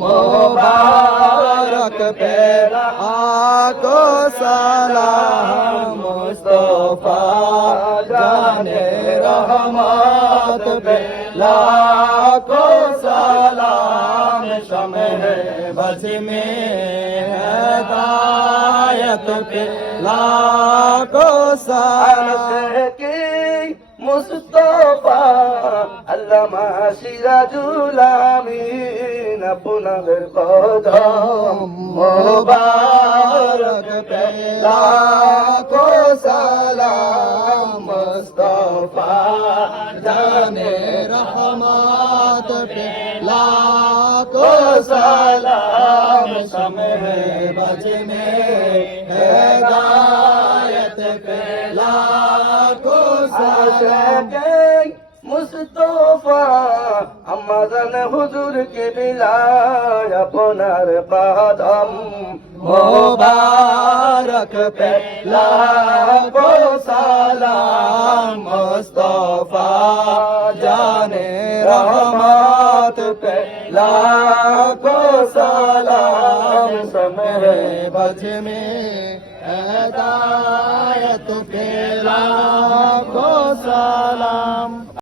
মোবারক pay আকো সালাম মুস্তফা জানে রহমত পে লাখো সালাম শমহ বসি মে হেদায়ত পে লাখো সালাম মুস্তফা আল্লামা সিরাজুল আমিন আপনাদের কদম मुबारक पे लाखो सलाम मुस्तफा जाने रहमत पे लाखो सलाम আশাকে মুস্তফা, আমাজান হুজুর কে বিলায় আপনার কদম। মোবারক পে লাগো সালাম, মুস্তফা জানে রহমত পে লাগো সালাম। সময় বজ মে হেদায়ত কে লা